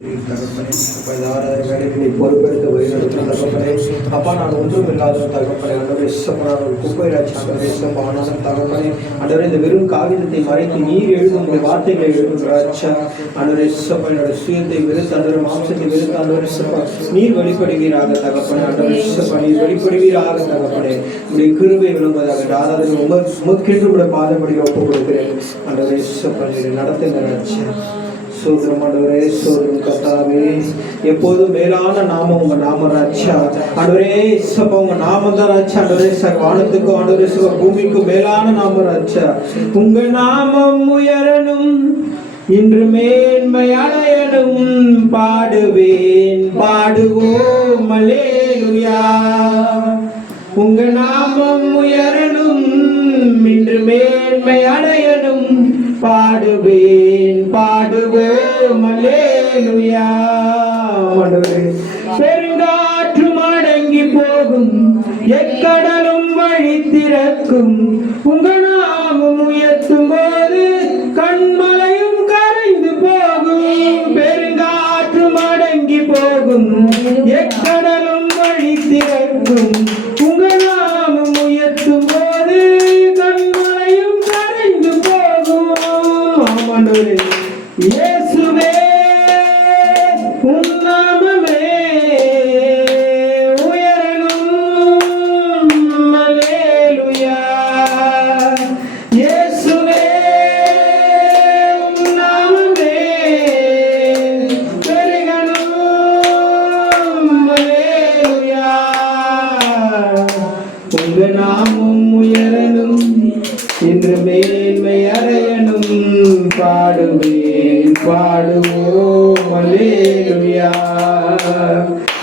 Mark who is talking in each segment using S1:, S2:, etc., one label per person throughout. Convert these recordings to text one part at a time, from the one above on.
S1: தகப்பனே பொறுப்பெடுத்து வழிநடத்தும் தகப்பனே அப்பா நான் ஒன்றும் இல்லாத தகப்பனே அன்றவரை ஒரு குப்பை அன்றவரை இஷ்டம் ஆனாலும் தகப்பனே அன்றவரை இந்த வெறும் காகிதத்தை மறைத்து நீர் எழுதும் வார்த்தைகளை எழுதும் ராட்சா அன்றவரை இஷ்டப்பா என்னோட சுயத்தை வெறுத்து அன்றவரை மாம்சத்தை வெறுத்து அன்றவரை இஷ்டப்பா நீர் வெளிப்படுவீராக தகப்பனே அன்றவரை இஷ்டப்பா நீர் வெளிப்படுவீராக தகப்பனே உடைய கிருபை விளம்புவதாக ஆராதனை உம உமக்கென்று உடைய கொடுக்கிறேன் அன்றவரை இஷ்டப்பா நீர் நடத்துங்க சோதரம் ஆண்டவரே சோதரம் கத்தாவே எப்போதும் மேலான நாமம் உங்க நாம ராட்சா ஆண்டவரே சப்ப உங்க நாம தான் ராட்சா ஆண்டவரே சார் வானத்துக்கும் ஆண்டவரே சிவ பூமிக்கும் மேலான நாம ராட்சா உங்க நாமம் உயரணும் இன்று மேன்மை அடையணும். பாடுவேன் பாடுவோம் மலேலுயா உங்க நாமம் உயரணும் இன்று மேன்மை அடையணும். பாடுவேன் பாடுவேன் அல்லேலூயா பெருங்காற்று மடங்கி போகும் எக்கடலும் வழி திறக்கும் உங்கள் நாமும் உயர்த்தும்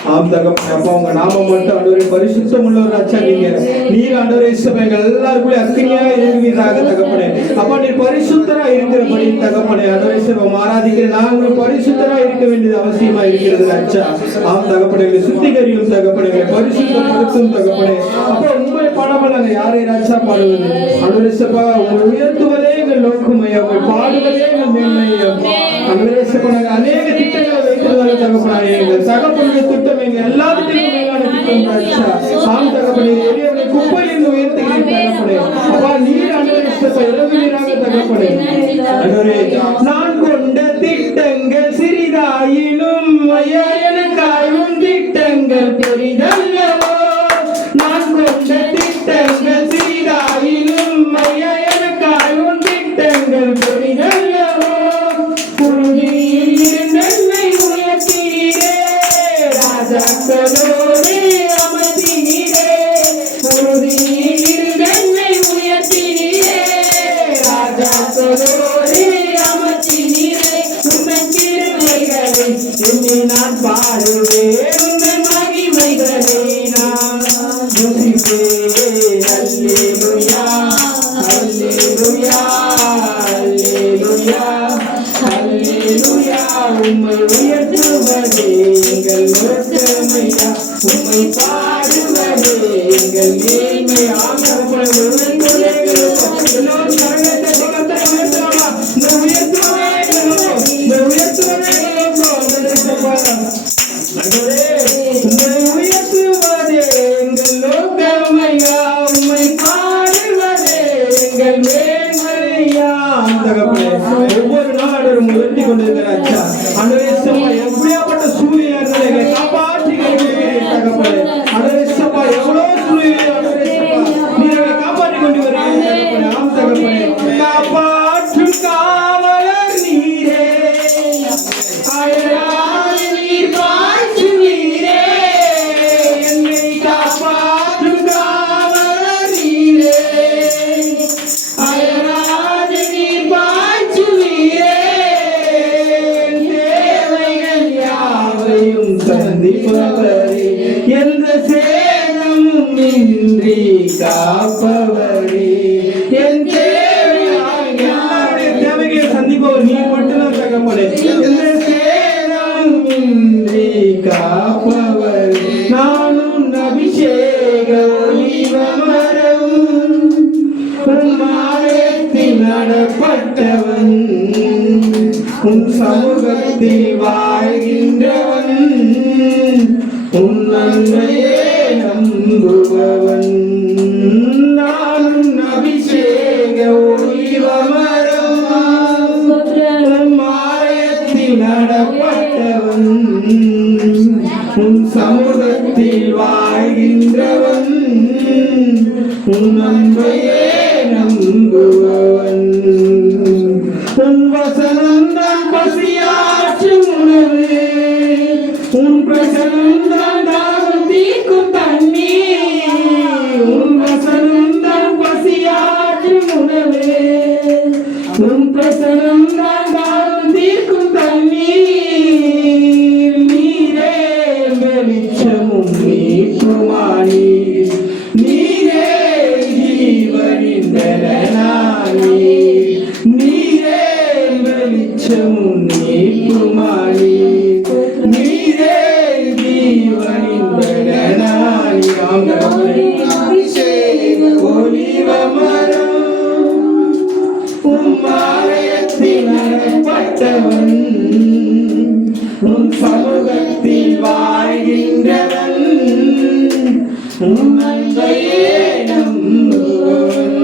S1: ஆம் தகப்பனே அப்பா உங்க நாமம் மட்டும் ஆண்டவரே பரிசுத்தம் உள்ளவர் ஆச்சா நீங்க நீர் ஆண்டவரே சபைகள் எல்லாருக்குள்ளே அக்கினியா இருக்கிறதாக தகப்பனே. அப்பா நீர் பரிசுத்தரா இருக்கிறபடி தகப்பனே. ஆண்டவரே சிவம் ஆராதிக்கிற நாங்களும் பரிசுத்தரா இருக்க வேண்டியது அவசியமா இருக்கிறது அச்சா ஆம் தகப்பனே சுத்திகரியும் தகப்பனே. எங்களை பரிசுத்தப்படுத்தும் தகப்பனே. அப்பா உங்களை பாடாமல் நாங்கள் யாரை ராஜா பாடுவது? ஆண்டவரே சபா உங்களை உயர்த்துவதே எங்கள் நோக்குமையா உங்கள் பாடுவதே எங்கள் மேன்மையா ஆண்டவரே சப்பா நாங்கள் அநேக திட்டங்கள் எங்கள் தகப்பனுடைய திட்டம் எல்லாத்துக்கும் மேலான திட்டம் ஆம் தகப்பனே எளியவனை குப்பையில் உயர்த்துகிறேன் தகப்பனே. அப்பா நீர் சப்பா இறங்குவீராக தகப்பனே. நான் கொண்ட திட்டங்கள் சிறிதாயினும் எனக்காயும் திட்டங்கள் பெரிதல்லவோ. நான் பாடுவேன். யாவையும் சந்திப்பவரே எந்த சேதமும் இன்றி காப்பவரே. என் தேவைகள் சந்திப்பவர் நீ மட்டும்தான் தகப்பனே. எந்த சேதமும் இன்றி காப்பவர். நானும் அபிஷேக நடப்பட்டவன். உன் சமூகத்தில் உன்னன்மையே நம்புபவன் நானும் அபிஷேக ஒளிவமரம் மாயத்தில் நடப்பட்டவன் உன் சமூகத்தில் வாழ்கின்றவன். உன் அன்பையே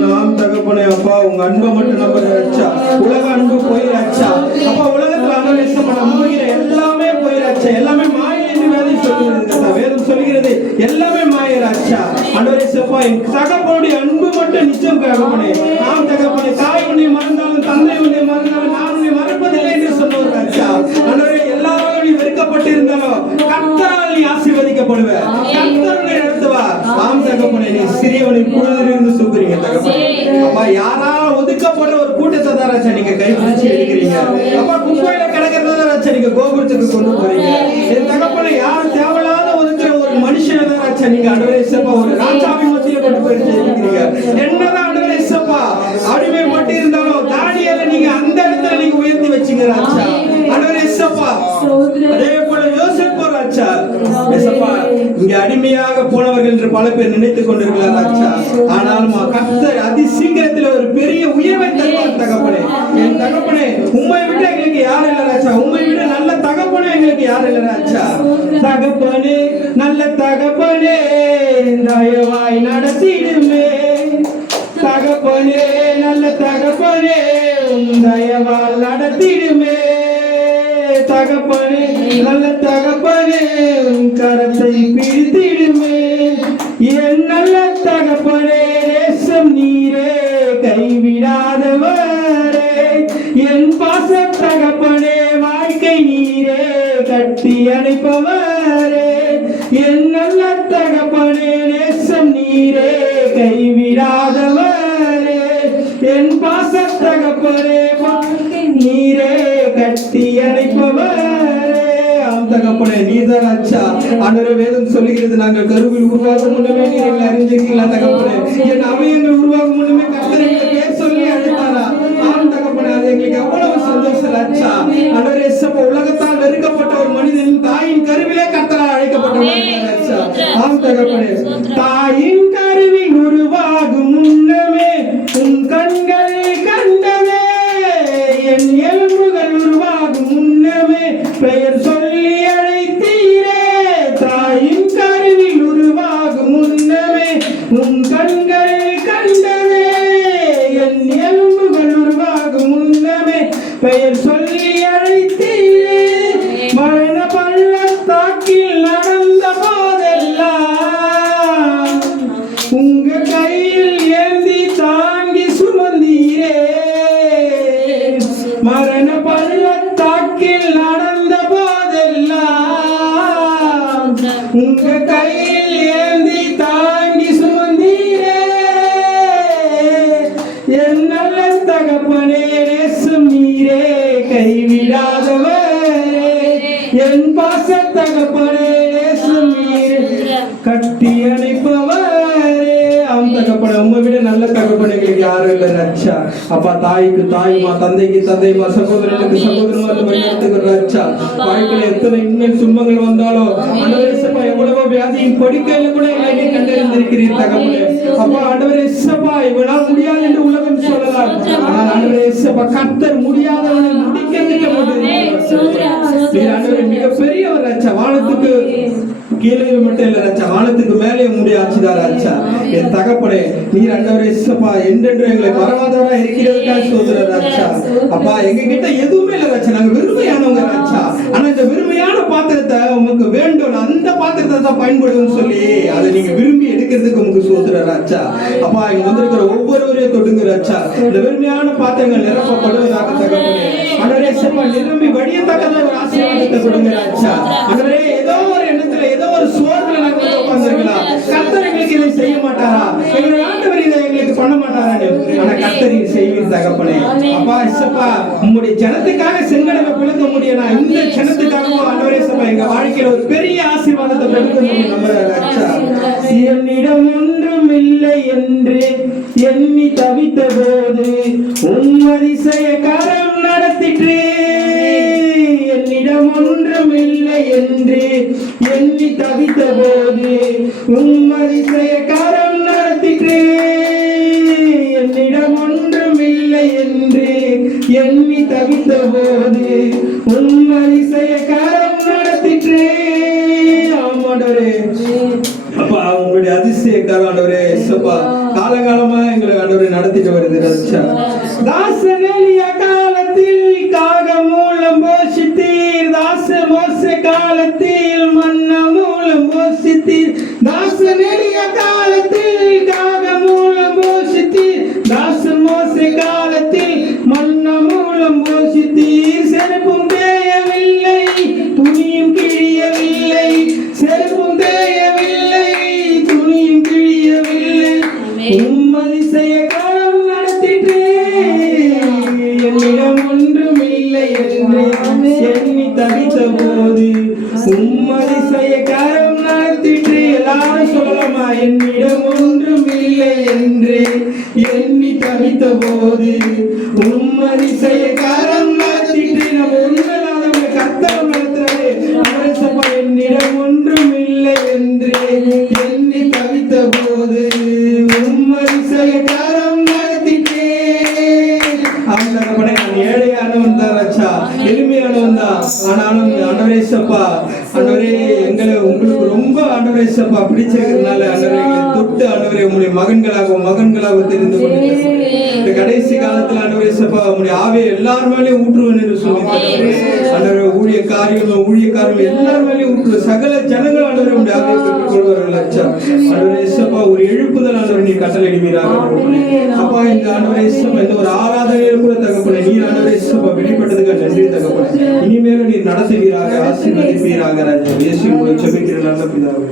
S1: நாம் தகப்பனே அப்பா உங்க அன்பை மட்டும் நம்புற அச்சா உலக அன்பு போயிராச்சா? அப்பா உலகத்துல அன்பு நம்புகிற எல்லாமே போயிராச்சா? எல்லாமே மாயை என்று வேதம் சொல்லுகிறது. வேதம் சொல்லுகிறது எல்லாமே மாயராச்சா? அன்றவரே செப்பா என் தகப்பனுடைய அன்பு மட்டும் நிச்சயம் தகப்பனே. நாம் தகப்பனே தாய் உன்னை மறந்தாலும் தந்தை உன்னை மறந்தாலும் நான் உன்னை மறப்பதில்லை என்று சொன்னவர் ராஜா அன்றவரே எல்லாரும் நீ வெறுக்கப்பட்டிருந்தாலும் கர்த்தரால் நீ ஆசீர்வதிக்கப்படுவ. நாம் தகப்பனே நீ சிறியவனின் குழுதிலிருந்து சுக்குறீங்க தகப்பனே அப்பா யாரால ஒதுக்கப்படுற ஒரு கூட்டத்தை தான் ராஜா நீங்க கைப்பிடிச்சு எடுக்கிறீங்க அப்பா குப்பையில கிடக்கிறத ராஜா நீங்க கோபுரத்துக்கு கொண்டு போறீங்க. என் தகப்பனை யாரும் தேவையில்லாத ஒதுக்குற ஒரு மனுஷனை தான் ராஜா நீங்க செப்பா ஒரு ராஜாவின் மத்தியில கொண்டு போயிட்டு இருக்கிறீங்க என்னதான் அண்டவரே செப்பா அடிமை மட்டும் இருந்தாலும் தானியல நீங்க அந்த இடத்துல நீங்க உயர்த்தி வச்சீங்க ராஜா அண்டவரே செப்பா அதே போல யோசிப்போ ராஜா ஏசப்பா இங்க அடிமையாக போனவர்கள் என்று பல பேர் நினைத்துக் கொண்டிருக்கலாம் ராஜா. ஆனாலும் கர்த்தர் அதி சீக்கிரத்தில் ஒரு பெரிய உயர்வை தருவார் தகப்பனே. என் தகப்பனே உண்மை விட எங்களுக்கு யாரும் இல்ல ராஜா? உண்மை விட நல்ல தகப்பனே எங்களுக்கு யாரும் இல்ல ராஜா? தகப்பனே நல்ல தகப்பனே தயவாய் நடத்திடுமே. தகப்பனே நல்ல தகப்பனே தயவால் நடத்திடுமே. தகப்பனே உன் கரத்தை பிடித்திடுமே. என் நல்ல தகப்பனே நேசம் நீரே கைவிடாதவரே. என் பாச தகப்பனே வாழ்க்கை நீரே கட்டி அணைப்பவரே. என் நல்ல தகப்பனே நேசம் நீரே கைவிடாதவரே. என் பாச தகப்பனே வாழ்க்கை நீரே கட்டி அணை தகப்பனே நீதான் அச்சா. ஆண்டவரே வேதம் சொல்லுகிறது நாங்கள் கருவில் உருவாகும் முன்னமே நீங்கள் அறிஞ்சிருக்கீங்களா தகப்பனே? என் அவையங்கள் உருவாகும் முன்னமே கத்தனை பேர் சொல்லி அழைத்தாரா? ஆம் தகப்பனே அது எங்களுக்கு எவ்வளவு சந்தோஷம் அச்சா. ஆண்டவரே உலகத்தால் வெறுக்கப்பட்ட ஒரு மனிதன் தாயின் கருவிலே கர்த்தரால் அழைக்கப்பட்ட ஆம் தகப்பனே. தாயின் கருவில் உருவாகும் தகப்பனே நேசம் நீரே கைவிடாதவரே. என் பாச தகப்பனே நேசம் நீரே கட்டி அணைப்பவரே. ஆம் தகப்பனே உங்க விட நல்ல தகப்பனே எங்களுக்கு யாரும் இல்லை ரச்சா அப்பா தாய்க்கு தாய்மா தந்தைக்கு தந்தைமா சகோதரனுக்கு சகோதரமா வழிநடத்துகிற ரச்சா வாழ்க்கையில எத்தனை இன்னும் துன்பங்கள் வந்தாலும் ஆண்டவரே இயேசுப்பா வியாதியின் படுக்கையில கூட எங்களை கண்டறிந்திருக்கிறீர் தகப்பனே. அப்பா ஆண்டவரே இவனால் முடியாது என்று உலகம் சொல்லலாம். ஆனால் ஆண்டவரே இயேசுப்பா கர்த்தர் முடியாதவனை முடிக்கிறதுக்கு மட்டும் நீர் ஆண்டவரே ரச்சா வானத்துக்கு கீழே மட்டும் இல்ல ரச்சா வானத்துக்கு மேலே முடியாச்சா ஆசீர்வதிச்சுதார் ராஜா. என் தகப்பனே நீர் ஆண்டவரே இயேசுப்பா என்றென்று எங்களை மறவாதவரா இருக்கிறதுக்காக சோதர ராஜா அப்பா எங்க கிட்ட எதுவுமே இல்லை ராஜா. நாங்க வெறுமையானவங்க ராஜா ஆனா இந்த வெறுமையான பாத்திரத்தை உங்களுக்கு வேண்டும். அந்த பாத்திரத்தை தான் பயன்படுதுன்னு சொல்லி அதை நீங்க விரும்பி எடுக்கிறதுக்கு உங்களுக்கு சோதர ராச்சா அப்பா இங்க வந்திருக்கிற ஒவ்வொருவரையும் தொடுங்க ராச்சா இந்த வெறுமையான பாத்திரங்கள் நிரப்பப்படுவதாக தகப்பனே ஆண்டவரே இயேசுப்பா நிரம்பி வடியத்தக்கத ஒரு ஆசீர்வாதத்தை கொடுங்க ராச்சா ஆண்டவரே ஏதோ ஒரு எண்ணத்துல ஏதோ ஒரு சோர்வுல நாங்க உட்கார்ந்துருக்கலாம் உட்கார்ந்திருக்கலாம். கர்த்தர் எங்களுக்கு இதை செய்ய மாட்டாரா? எங்களுடைய ஆண்டவர் இதை எங்களுக்கு பண்ண மாட்டாரா? ஆனா கர்த்தர் செய்வீர் தகப்பனே. அப்பா இசப்பா உங்களுடைய ஜனத்துக்காக செங்கடவை முடியல இந்த ஜனத்துக்காகவும் ஆண்டவரே இயேசுப்பா எங்க வாழ்க்கையில ஒரு பெரிய ஆசீர்வாதத்தை முடியும் நம்ம என்னிடம் ஒன்றும் இல்லை என்று எண்ணி தவித்த போது உம்மதிசய கரம் நடத்திற்று. என்னிடம் ஒன்றும் இல்லை என்று எண்ணி தவித்த போது உம்மதிசய கரம் நடத்திற்று. என்னிடம் ஒன்றும் இல்லை என்று எண்ணி தவித்த போது கடைசி காலத்துல ஆண்டவரேசப்பா உங்களுடைய ஆவியை எல்லார் மேலேயும் ஊற்றுவேன் என்று சொல்லி ஆண்டவரே ஊழிய காரியங்களும் ஊழியக்காரங்களும் எல்லார் மேலேயும் ஊற்றுவேன். சகல ஜனங்கள் ஆண்டவரே உங்களுடைய ஆவியை பெற்றுக் கொள்வார்கள் ரச்சா ஆண்டவரே இயேசுப்பா ஒரு எழுப்புதல் ஆண்டவர் நீ கட்டளையிடுவீராக அப்பா இந்த ஆண்டவரே இயேசுப்பா இந்த ஒரு ஆராதனையில் கூட தகப்பனே நீ ஆண்டவரே இயேசுப்பா வெளிப்பட்டதுக்கு நன்றி தகப்பனே இனிமேலும் நீ நடத்துவீராக ஆசீர்வதிப்பீராக. ராஜா இயேசு செபிக்கிற நல்ல பிதாவே.